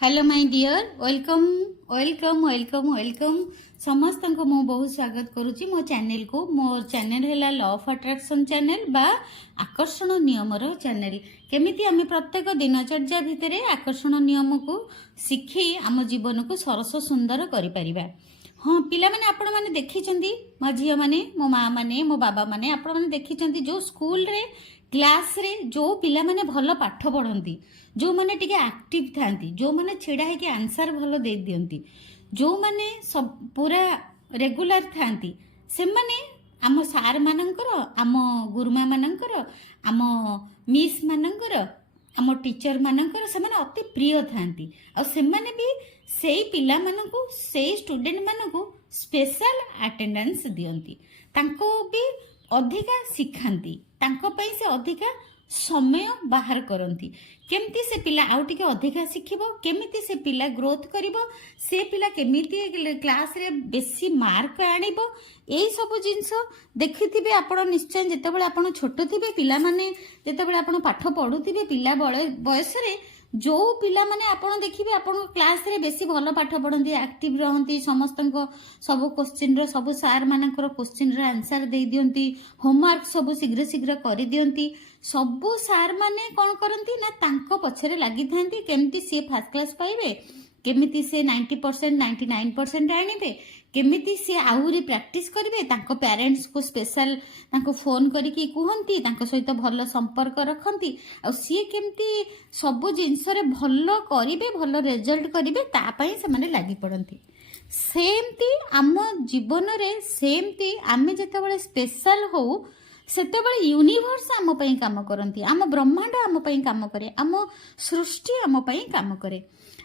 Hello my dear welcome welcome welcome welcome समस्त को मु बहुत स्वागत करुच्ची मो चैनल को। मो चैनल है लॉ ऑफ अट्रैक्शन चैनल बा आकर्षण नियम चैनल। केमिति आम प्रत्येक दिनचर्या भितर आकर्षण नियम को शिखी आम जीवन को सरस सुंदर करिपरिबा। हाँ पिला माने आपण माने देखिचंदी मो झिया माने मो माँ माने मो बाबा माने आपण माने देखिचंदी जो स्कूल रे क्लास रे जो पिला माने भल पाठ पढ़ती जो माने टिके एक्टिव थांती जो माने छिड़ा है कि आंसर भल दे दियंती जो माने सब पूरा रेगुलर थांती से माने आम सार मानकर आम गुरुमा मानकर आम मिस मानकर आम टीचर मानकर से माने अति प्रिय थांती और से माने भी सेई पिला मानकु सेई स्टूडेंट मानकु स्पेशल अटेंडेंस दियंती तांको भी अधिका शिखांती तांको पई से अधिका समय बाहर करती केमती से पिला आउ टिके अधिका शिखिबो केमिति से पिला ग्रोथ करिवो से पिला केमिति क्लास रे बेसी मार्क आनिबो एई सब जिंस देखिथिबे आपण निश्चय जेतेबेले आपण छोट थिबे पिला माने जेतेबेले आपण पाठ पढुथिबे पिला बयस रे जो पिला माने आपण देखिबे आपण क्लास रे बेसी भल पाठ पढ़ती एक्टिव रहती समस्त सब क्वेश्चन रो सब सार मानकर क्वेश्चन रो आंसर दे दियंती होमवर्क सब शीघ्र शीघ्र कर दियंती सबु सार माने कौन करती ना तांको पछरे लागि थांती केमिति से फर्स्ट क्लास पाइबे केमिति से 90% 99% आनिबे केमिति से आहुरी प्रैक्टिस करिवे तांको पेरेंट्स को स्पेशल तांको फोन करिकी कुहंती तांको सहित भल संपर्क रखंती आ सी केमिति सब जिंस रे भल करिवे भल रिजल्ट करिवे ता पई से माने लागि पड़ंती सेमती आम जीवन रे सेमती आमे जेतेबेले स्पेशल हो सेतेबेले यूनिवर्स आम पई काम करंती आम ब्रह्मांड आम पई काम करे आम सृष्टि आम पई काम करे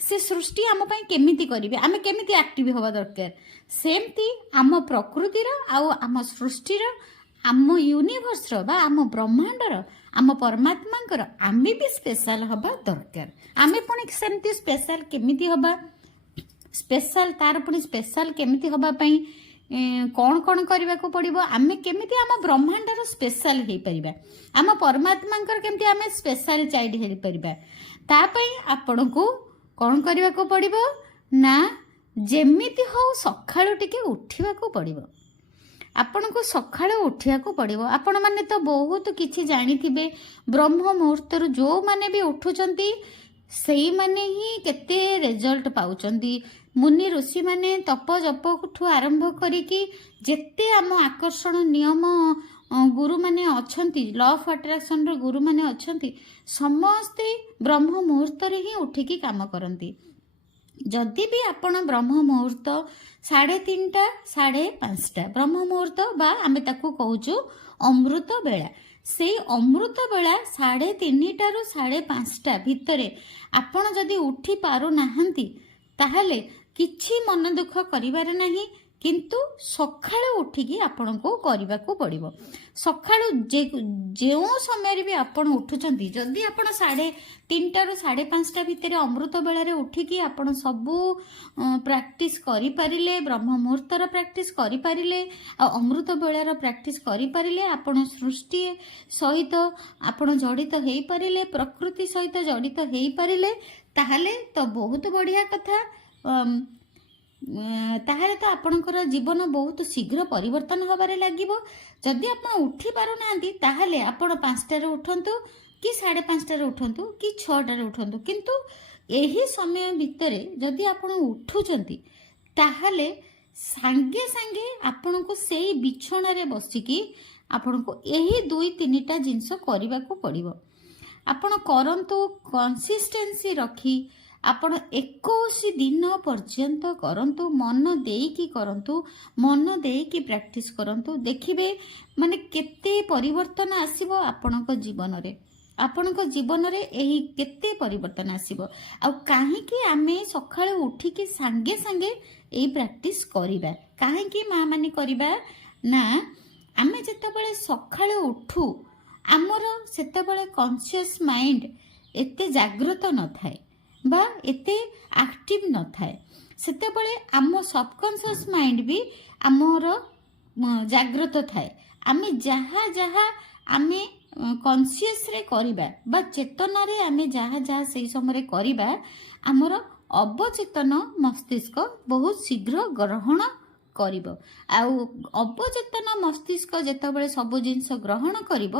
से सृष्टि आम पई केमिति करिवे आमे केमिति एक्टिव होवा दरकार सेमती आम प्रकृतिर आउ आम सृष्टिर आम यूनिवर्स रो बा आम ब्रह्मांडर आम परमात्मांकर आमे भी स्पेशल हवा दरकार आमे पुणी सेमती स्पेशल केमिति हवा स्पेशल तार पुणी स्पेशल केमिति हवा पई कौन कौन करने को पड़ो आम केमिति आम ब्रह्मांडर स्पेशल हो पार आम परमात्मा केमिति आम स्पेशल चाइल्ड हो पार तापाई आपण को कौन करने को पड़ो ना जेमिति हो सकाळु टिके उठिबा को पड़ो आपण को सकाळु उठिया को पड़ो आपण माने तो बहुत किछि जानिथिबे ब्रह्म मुहूर्त जो माने भी उठुचंती सेई माने ही केते रिजल्ट पाउचंती मुनि ऋषि माने तप जप ठू आरंभ करिकी जेते आम आकर्षण नियम गुरु माने अछंती लॉ ऑफ अट्रैक्शन रो गुरु माने अछंती समस्ते ब्रह्म मुहूर्त रे ही उठिकी काम करंती जदि भी आपण ब्रह्म मुहूर्त 3:30 5:30 ब्रह्म मुहूर्त बा आमे ताकू कहूचु अमृत बेला से अमृत बेला 3:30 ରୁ 5:30 भितरे आपण जदि उठी पारु नाहंती ताहले किछि मन दुख करिवार नाही किंतु सकाळु उठिकी आपण को करबा को पड़िबो सकाळु जे समय भी आपण उठुचंती जदि आपण 3:30 ରୁ 5:30 भितरे अमृत बेला रे उठिकी आपण सबु प्रैक्टिस करि परिले ब्रह्म मुहूर्तर प्रैक्टिस करि परिले आ अमृत बेलार प्रैक्टिस करि परिले आपण सृष्टि सहित आपण जड़ित हेई परिले प्रकृति सहित जड़ित हेई परिले ताहले तो बहुत बढ़िया कथा ताहले तो आपणकर जीवन बहुत शीघ्र परिवर्तन होबारे लागिबो जदि आपण उठी पारु नांती ताहले आपण 5टा रे उठंतु कि 5:30 रे उठंतु कि 6टा रे उठंतु किंतु एही समय भितरे जदि आपण उठुचंती ताहले सांगे सांगे आपण को सेई बिछोना रे बसिकी आपण को एही 2-3टा जिंस करबा को पड़िबो आपण करंतु कंसिस्टेंसी रखी आपण 21 दिन पर्यंत करंतु मन देकी करंतु मन देकी प्रैक्टिस करंतु देखिबे माने केते परिवर्तन आसीबो आपणक जीवन रे आपणक जीवन रे एही केते परिवर्तन आसीबो आ काहे कि आमे सखाळे उठिकी सांगे सांगे एही प्रैक्टिस करिबा काहे कि मां माने करिबा ना आमे जेतेबेले सखाळे उठू आमर सेतेबेले कॉन्शियस माइंड एते जागृत न थाए बा एते एक्टिव न थाए सेतेबेले आम सबकॉन्शियस माइंड भी आमर जागृत थाए आमे जहा जहा आमे କନସିୟସରେ କରିବା ବା ଚେତନାରେ ଆମେ ଯାହା ଯାହା ସେଇ ସମୟରେ କରିବା ଆମର ଅବଚେତନ ମସ୍ତିଷ୍କ ବହୁତ ଶୀଘ୍ର ଗ୍ରହଣ କରିବ। ଆଉ ଅବଚେତନ ମସ୍ତିଷ୍କ ଯେତେବେଳେ ସବୁ ଜିନିଷ ଗ୍ରହଣ କରିବ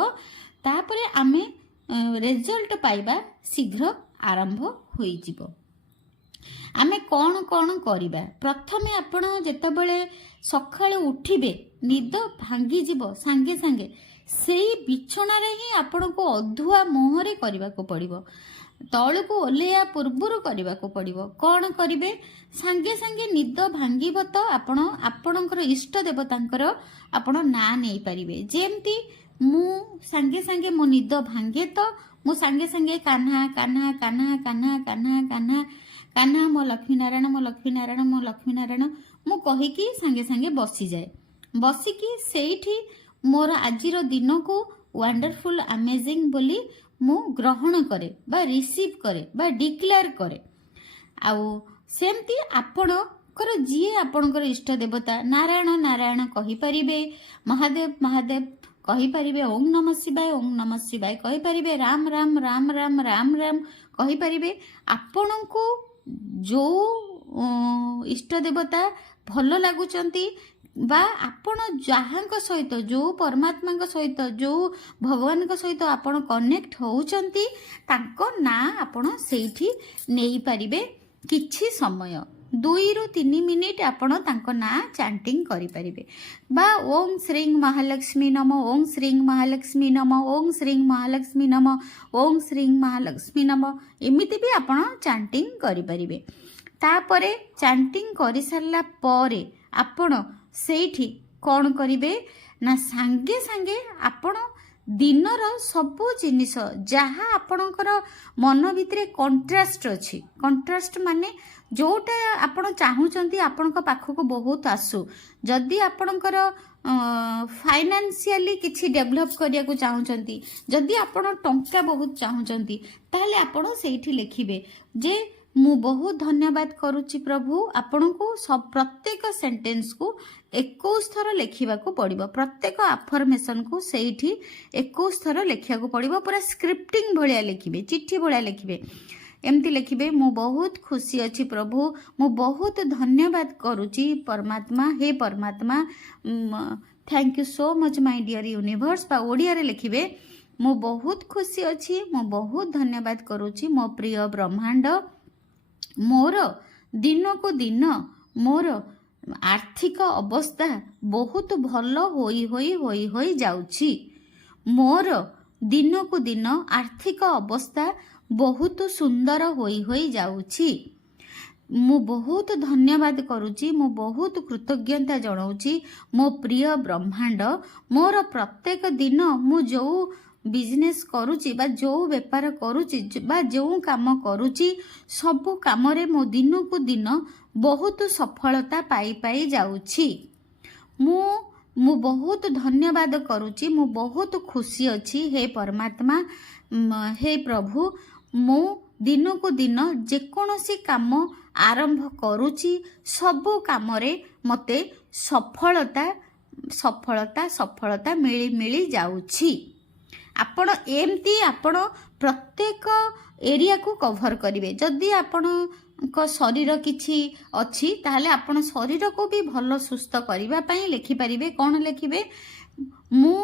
ତାପରେ ଆମେ ରେଜଲ୍ଟ ପାଇବା ଶୀଘ୍ର ଆରମ୍ଭ ହୋଇଯିବ। ଆମେ କ'ଣ କ'ଣ କରିବା? ପ୍ରଥମେ ଆପଣ ଯେତେବେଳେ ସକାଳୁ ଉଠିବେ ନିଦ ଭାଙ୍ଗିଯିବ ସାଙ୍ଗେ ସାଙ୍ଗେ ସେଇ ବିଛଣାରେ ହିଁ ଆପଣଙ୍କୁ ଅଧୁଆ ମୁହଁରେ କରିବାକୁ ପଡ଼ିବ। ତଳକୁ ଓହ୍ଲେଇବା ପୂର୍ବରୁ କରିବାକୁ ପଡ଼ିବ। କ'ଣ କରିବେ? ସାଙ୍ଗେ ସାଙ୍ଗେ ନିଦ ଭାଙ୍ଗିବ ତ ଆପଣ ଆପଣଙ୍କର ଇଷ୍ଟ ଦେବତାଙ୍କର ଆପଣ ନାଁ ନେଇପାରିବେ। ଯେମିତି ମୁଁ ସାଙ୍ଗେ ସାଙ୍ଗେ ମୋ ନିଦ ଭାଙ୍ଗେ ତ ମୁଁ ସାଙ୍ଗେ ସାଙ୍ଗେ କାହ୍ନା କାହ୍ନା କାହ୍ନା କାହ୍ନା କାହ୍ନା କାହ୍ନା କାହ୍ନା ମୋ ଲକ୍ଷ୍ମୀନାରାୟଣ ମୋ ଲକ୍ଷ୍ମୀନାରାୟଣ ମୋ ଲକ୍ଷ୍ମୀନାରାୟଣ ମୁଁ କହିକି ସାଙ୍ଗେ ସାଙ୍ଗେ ବସିଯାଏ। ବସିକି ସେଇଠି ମୋର ଆଜିର ଦିନକୁ ୱାଣ୍ଡରଫୁଲ୍ ଆମେଜିଂ ବୋଲି ମୁଁ ଗ୍ରହଣ କରେ ବା ରିସିଭ୍ କରେ ବା ଡିକ୍ଲେୟାର କରେ। ଆଉ ସେମିତି ଆପଣଙ୍କର ଯିଏ ଆପଣଙ୍କର ଇଷ୍ଟ ଦେବତା ନାରାୟଣ ନାରାୟଣ କହିପାରିବେ, ମହାଦେବ ମହାଦେବ କହିପାରିବେ, ଓಂ ନମ ଶିବାୟ ଓಂ ନମ ଶିବାୟ କହିପାରିବେ, ରାମ ରାମ ରାମ ରାମ ରାମ ରାମ କହିପାରିବେ। ଆପଣଙ୍କୁ ଯେଉଁ ଇଷ୍ଟ ଦେବତା ଭଲ ଲାଗୁଛନ୍ତି ବା ଆପଣ ଯାହାଙ୍କ ସହିତ ଯେଉଁ ପରମାତ୍ମାଙ୍କ ସହିତ ଯେଉଁ ଭଗବାନଙ୍କ ସହିତ ଆପଣ କନେକ୍ଟ ହେଉଛନ୍ତି ତାଙ୍କ ନାଁ ଆପଣ ସେଇଠି ନେଇପାରିବେ। କିଛି ସମୟ 2ରୁ 3 ମିନିଟ୍ ଆପଣ ତାଙ୍କ ନାଁ ଚାଣ୍ଟିଂ କରିପାରିବେ ବା ଓಂ ଶ୍ରୀଂ ମହାଲକ୍ଷ୍ମୀ ନମ ଓಂ ଶ୍ରୀଂ ମହାଲକ୍ଷ୍ମୀ ନମ ଓಂ ଶ୍ରୀଂ ମହାଲକ୍ଷ୍ମୀ ନମ ଓಂ ଶ୍ରୀଂ ମହାଲକ୍ଷ୍ମୀ ନମ ଏମିତି ବି ଆପଣ ଚାଣ୍ଟିଂ କରିପାରିବେ। ତାପରେ ଚାଣ୍ଟିଂ କରିସାରିଲା ପରେ ଆପଣ ସେଇଠି କ'ଣ କରିବେ ନା ସାଙ୍ଗେ ସାଙ୍ଗେ ଆପଣ ଦିନର ସବୁ ଜିନିଷ ଯାହା ଆପଣଙ୍କର ମନ ଭିତରେ କଣ୍ଟ୍ରାଷ୍ଟ ଅଛି, କଣ୍ଟ୍ରାଷ୍ଟ ମାନେ ଯେଉଁଟା ଆପଣ ଚାହୁଁଛନ୍ତି ଆପଣଙ୍କ ପାଖକୁ ବହୁତ ଆସୁ। ଯଦି ଆପଣଙ୍କର ଫାଇନାନ୍ସିଆଲି କିଛି ଡେଭଲପ୍ କରିବାକୁ ଚାହୁଁଛନ୍ତି, ଯଦି ଆପଣ ଟଙ୍କା ବହୁତ ଚାହୁଁଛନ୍ତି ତାହେଲେ ଆପଣ ସେଇଠି ଲେଖିବେ ଯେ ମୁଁ ବହୁତ ଧନ୍ୟବାଦ କରୁଛି ପ୍ରଭୁ। ଆପଣଙ୍କୁ ପ୍ରତ୍ୟେକ ସେଣ୍ଟେନ୍ସକୁ 21 ଥର ଲେଖିବାକୁ ପଡ଼ିବ। ପ୍ରତ୍ୟେକ ଆଫର୍ମେସନକୁ ସେଇଠି 21 ଥର ଲେଖିବାକୁ ପଡ଼ିବ। ପୁରା ସ୍କ୍ରିପ୍ଟିଂ ଭଳିଆ ଲେଖିବେ, ଚିଠି ଭଳିଆ ଲେଖିବେ। ଏମିତି ଲେଖିବେ, ମୁଁ ବହୁତ ଖୁସି ଅଛି ପ୍ରଭୁ, ମୁଁ ବହୁତ ଧନ୍ୟବାଦ କରୁଛି ପରମାତ୍ମା, ହେ ପରମାତ୍ମା, thank you so much my dear universe. ବା ଓଡ଼ିଆରେ ଲେଖିବେ, ମୁଁ ବହୁତ ଖୁସି ଅଛି, ମୁଁ ବହୁତ ଧନ୍ୟବାଦ କରୁଛି ମୋ ପ୍ରିୟ ବ୍ରହ୍ମାଣ୍ଡ, ମୋର ଦିନକୁ ଦିନ ମୋର ଆର୍ଥିକ ଅବସ୍ଥା ବହୁତ ଭଲ ହୋଇ ଯାଉଛି। ମୋର ଦିନକୁ ଦିନ ଆର୍ଥିକ ଅବସ୍ଥା ବହୁତ ସୁନ୍ଦର ହୋଇ ଯାଉଛି। ମୁଁ ବହୁତ ଧନ୍ୟବାଦ କରୁଛି, ମୁଁ ବହୁତ କୃତଜ୍ଞତା ଜଣାଉଛି ମୋ ପ୍ରିୟ ବ୍ରହ୍ମାଣ୍ଡ, ମୋର ପ୍ରତ୍ୟେକ ଦିନ ମୁଁ ଯେଉଁ ବିଜନେସ୍ କରୁଛି ବା ଯେଉଁ ବେପାର କରୁଛି ବା ଯେଉଁ କାମ କରୁଛି ସବୁ କାମରେ ମୋ ଦିନକୁ ଦିନ ବହୁତ ସଫଳତା ପାଇ ଯାଉଛି। ମୁଁ ବହୁତ ଧନ୍ୟବାଦ କରୁଛି, ମୁଁ ବହୁତ ଖୁସି ଅଛି ହେ ପରମାତ୍ମା, ହେ ପ୍ରଭୁ, ମୁଁ ଦିନକୁ ଦିନ ଯେକୌଣସି କାମ ଆରମ୍ଭ କରୁଛି ସବୁ କାମରେ ମୋତେ ସଫଳତା ମିଳି ଯାଉଛି। ଆପଣ ଏମିତି ଆପଣ ପ୍ରତ୍ୟେକ ଏରିଆକୁ କଭର କରିବେ। ଯଦି ଆପଣଙ୍କ ଶରୀର କିଛି ଅଛି ତାହେଲେ ଆପଣ ଶରୀରକୁ ବି ଭଲ ସୁସ୍ଥ କରିବା ପାଇଁ ଲେଖିପାରିବେ। କ'ଣ ଲେଖିବେ? ମୁଁ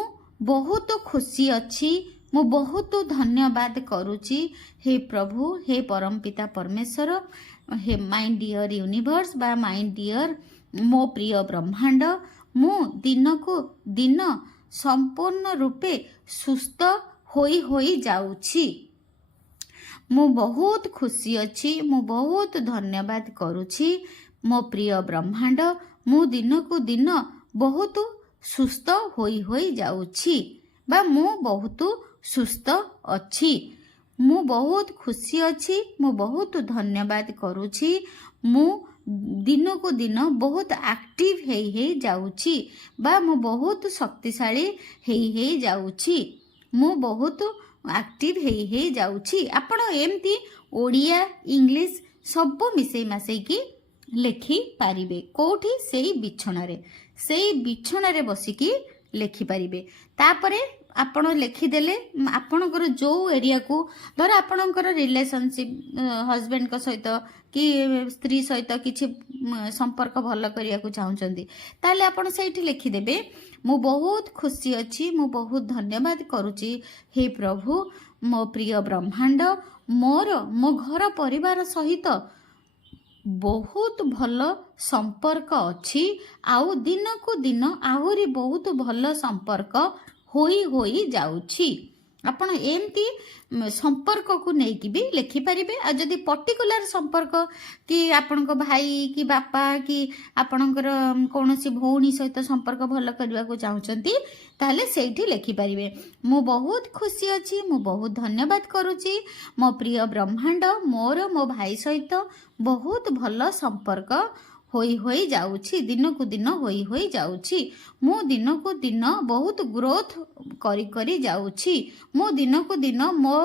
ବହୁତ ଖୁସି ଅଛି, ମୁଁ ବହୁତ ଧନ୍ୟବାଦ କରୁଛି ହେ ପ୍ରଭୁ, ହେ ପରମପିତା ପରମେଶ୍ୱର, ହେ ମାଇ ଡିଅର୍ ୟୁନିଭର୍ସ ବା ମାଇ ଡିଅର୍ ମୋ ପ୍ରିୟ ବ୍ରହ୍ମାଣ୍ଡ, ମୁଁ ଦିନକୁ ଦିନ ସମ୍ପୂର୍ଣ୍ଣ ରୂପେ ସୁସ୍ଥ ହୋଇ ଯାଉଛି। ମୁଁ ବହୁତ ଖୁସି ଅଛି, ମୁଁ ବହୁତ ଧନ୍ୟବାଦ କରୁଛି ମୋ ପ୍ରିୟ ବ୍ରହ୍ମାଣ୍ଡ, ମୁଁ ଦିନକୁ ଦିନ ବହୁତ ସୁସ୍ଥ ହୋଇ ଯାଉଛି ବା ମୁଁ ବହୁତ ସୁସ୍ଥ ଅଛି। ମୁଁ ବହୁତ ଖୁସି ଅଛି, ମୁଁ ବହୁତ ଧନ୍ୟବାଦ କରୁଛି, ମୁଁ ଦିନକୁ ଦିନ ବହୁତ ଆକ୍ଟିଭ ହେଇ ଯାଉଛି ବା ମୁଁ ବହୁତ ଶକ୍ତିଶାଳୀ ହେଇ ଯାଉଛି, ମୁଁ ବହୁତ ଆକ୍ଟିଭ ହେଇ ଯାଉଛି। ଆପଣ ଏମିତି ଓଡ଼ିଆ ଇଂଲିଶ ସବୁ ମିଶେଇ ମାସେଇକି ଲେଖିପାରିବେ। କେଉଁଠି? ସେଇ ବିଛଣାରେ ବସିକି ଲେଖିପାରିବେ। ତାପରେ ଆପଣ ଲେଖିଦେଲେ ଆପଣଙ୍କର ଯେଉଁ ଏରିଆକୁ ଧର ଆପଣଙ୍କର ରିଲେସନସିପ୍ ହଜବେଣ୍ଡଙ୍କ ସହିତ କି ସ୍ତ୍ରୀ ସହିତ କିଛି ସମ୍ପର୍କ ଭଲ କରିବାକୁ ଚାହୁଁଛନ୍ତି ତାହେଲେ ଆପଣ ସେଇଠି ଲେଖିଦେବେ ମୁଁ ବହୁତ ଖୁସି ଅଛି, ମୁଁ ବହୁତ ଧନ୍ୟବାଦ କରୁଛି ହେ ପ୍ରଭୁ, ମୋ ପ୍ରିୟ ବ୍ରହ୍ମାଣ୍ଡ, ମୋ ଘର ପରିବାର ସହିତ ବହୁତ ଭଲ ସମ୍ପର୍କ ଅଛି, ଆଉ ଦିନକୁ ଦିନ ଆହୁରି ବହୁତ ଭଲ ସମ୍ପର୍କ ହୋଇ ଯାଉଛି। ଆପଣ ଏମିତି ସମ୍ପର୍କକୁ ନେଇକି ବି ଲେଖିପାରିବେ। ଆଉ ଯଦି ପର୍ଟିକୁଲାର ସମ୍ପର୍କ କି ଆପଣଙ୍କ ଭାଇ କି ବାପା କି ଆପଣଙ୍କର କୌଣସି ଭଉଣୀ ସହିତ ସମ୍ପର୍କ ଭଲ କରିବାକୁ ଚାହୁଁଛନ୍ତି ତାହେଲେ ସେଇଠି ଲେଖିପାରିବେ ମୁଁ ବହୁତ ଖୁସି ଅଛି, ମୁଁ ବହୁତ ଧନ୍ୟବାଦ କରୁଛି ମୋ ପ୍ରିୟ ବ୍ରହ୍ମାଣ୍ଡ, ମୋ ଭାଇ ସହିତ ବହୁତ ଭଲ ସମ୍ପର୍କ ହୋଇ ଯାଉଛି, ଦିନକୁ ଦିନ ହୋଇ ଯାଉଛି। ମୁଁ ଦିନକୁ ଦିନ ବହୁତ ଗ୍ରୋଥ କରି ଯାଉଛି। ମୁଁ ଦିନକୁ ଦିନ ମୋ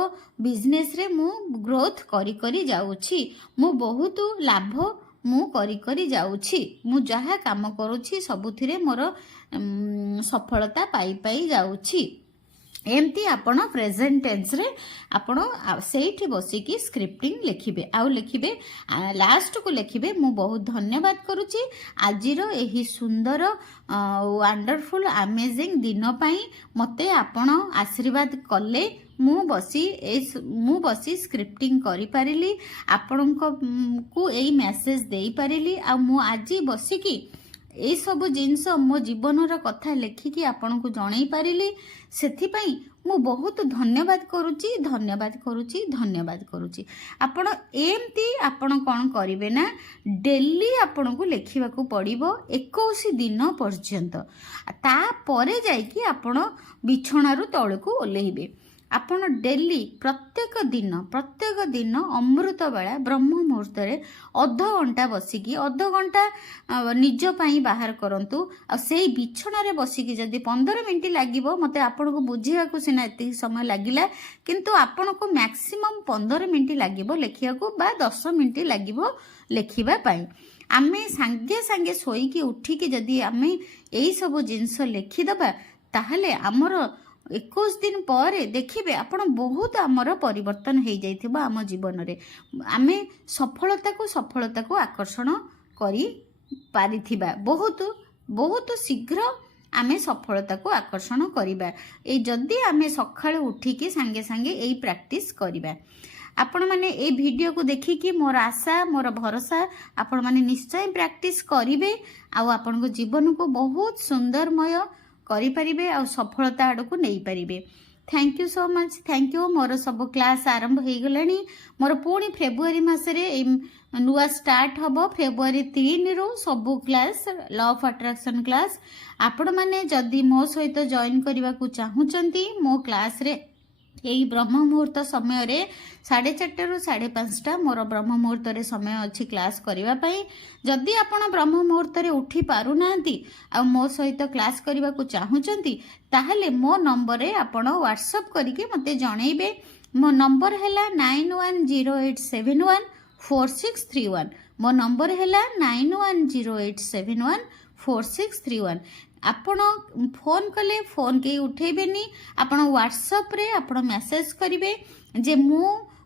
ବିଜନେସରେ ମୁଁ ଗ୍ରୋଥ କରି ଯାଉଛି। ମୁଁ ବହୁତ ଲାଭ ମୁଁ କରି ଯାଉଛି। ମୁଁ ଯାହା କାମ କରୁଛି ସବୁଥିରେ ମୋର ସଫଳତା ପାଇ ଯାଉଛି। ଏମିତି ଆପଣ ପ୍ରେଜେଣ୍ଟ ଟେନ୍ସରେ ଆପଣ ସେଇଠି ବସିକି ସ୍କ୍ରିପ୍ଟିଂ ଲେଖିବେ। ଆଉ ଲେଖିବେ ଲାଷ୍ଟକୁ ଲେଖିବେ ମୁଁ ବହୁତ ଧନ୍ୟବାଦ କରୁଛି ଆଜିର ଏହି ସୁନ୍ଦର ୱାଣ୍ଡରଫୁଲ୍ ଆମେଜିଂ ଦିନ ପାଇଁ ମୋତେ ଆପଣ ଆଶୀର୍ବାଦ କଲେ। ମୁଁ ବସି ସ୍କ୍ରିପ୍ଟିଂ କରିପାରିଲି, ଆପଣଙ୍କୁ ଏଇ ମେସେଜ ଦେଇପାରିଲି। ଆଉ ମୁଁ ଆଜି ବସିକି ଏଇସବୁ ଜିନିଷ ମୋ ଜୀବନର କଥା ଲେଖିକି ଆପଣଙ୍କୁ ଜଣେଇ ପାରିଲି। ସେଥିପାଇଁ ମୁଁ ବହୁତ ଧନ୍ୟବାଦ କରୁଛି। ଆପଣ ଏମିତି ଆପଣ କ'ଣ କରିବେ ନା ଡେଲି ଆପଣଙ୍କୁ ଲେଖିବାକୁ ପଡ଼ିବ 21 ଦିନ ପର୍ଯ୍ୟନ୍ତ। ତାପରେ ଯାଇକି ଆପଣ ବିଛଣାରୁ ତଳକୁ ଓହ୍ଲେଇବେ। ଆପଣ ଡେଲି ପ୍ରତ୍ୟେକ ଦିନ ଅମୃତ ବେଳା ବ୍ରହ୍ମ ମୁହୂର୍ତ୍ତରେ ଅଧଘଣ୍ଟା ବସିକି ଅଧଘଣ୍ଟା ନିଜ ପାଇଁ ବାହାର କରନ୍ତୁ। ଆଉ ସେଇ ବିଛଣାରେ ବସିକି ଯଦି 15 ମିନିଟ୍ ଲାଗିବ, ମୋତେ ଆପଣଙ୍କୁ ବୁଝିବାକୁ ସିନା ଏତିକି ସମୟ ଲାଗିଲା, କିନ୍ତୁ ଆପଣଙ୍କୁ ମ୍ୟାକ୍ସିମମ୍ 15 ମିନିଟ୍ ଲାଗିବ ଲେଖିବାକୁ ବା 10 ମିନିଟ୍ ଲାଗିବ ଲେଖିବା ପାଇଁ। ଆମେ ସାଙ୍ଗେ ସାଙ୍ଗେ ଶୋଇକି ଉଠିକି ଯଦି ଆମେ ଏଇସବୁ ଜିନିଷ ଲେଖିଦେବା ତାହେଲେ ଆମର 21 ଦିନ ପରେ ଦେଖିବେ ଆପଣ ବହୁତ ଆମର ପରିବର୍ତ୍ତନ ହେଇଯାଇଥିବ ଆମ ଜୀବନରେ। ଆମେ ସଫଳତାକୁ ଆକର୍ଷଣ କରିପାରିଥିବା ବହୁତ ଶୀଘ୍ର ଆମେ ସଫଳତାକୁ ଆକର୍ଷଣ କରିବା ଯଦି ଆମେ ସକାଳୁ ଉଠିକି ସାଙ୍ଗେ ସାଙ୍ଗେ ଏଇ ପ୍ରାକ୍ଟିସ୍ କରିବା। ଆପଣମାନେ ଏଇ ଭିଡ଼ିଓକୁ ଦେଖିକି ମୋର ଆଶା ମୋର ଭରସା ଆପଣମାନେ ନିଶ୍ଚୟ ପ୍ରାକ୍ଟିସ୍ କରିବେ ଆଉ ଆପଣଙ୍କ ଜୀବନକୁ ବହୁତ ସୁନ୍ଦରମୟ କରିପାରିବେ ଆଉ ସଫଳତା ଆଡ଼କୁ ନେଇପାରିବେ। Thank you so much, thank you. मोर सब क्लास आरंभ हो गलानी। मोर पुणी फेब्रुआरी मसरे नुआ स्टार्ट हम फेब्रुआरी 3 रु सब class law of attraction class. आपण माने जदि मो सहित जॉइन करने को चाहूँगी मो क्लास रे यही ब्रह्म मुहूर्त समय रे 4:30 रु 5:30 मोर ब्रह्म मुहूर्त रे समय अच्छी क्लास करने। जदि आपण ब्रह्म मुहूर्त रे उठी पारु नांती आ मो सहित क्लास करने को चाहूँगी ताहले मो नंबर रे आपण व्हाट्सएप करके मते जणैबे। मो नंबर हैला 9108714631। मो नंबर हैला 9108714631। आपण फोन कले फोन के उठेबेनी, आपण व्हाट्सएप रे आपण मेसेज करिवे जे मु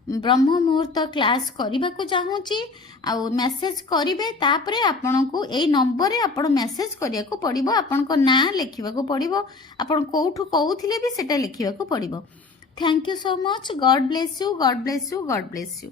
ब्रह्म मुहूर्त क्लास करने को चाहूँगी आ मेसेज करिवे। तापरे आपनको एई नंबर रे आपण मेसेज करिया को पड़िबो, आपनको ना लिखिबा को पड़िबो, आपण कोठु कहउथिले भी सेटा लिखिबा को पड़िबो। Thank you so much. God bless you, God bless you, God bless you.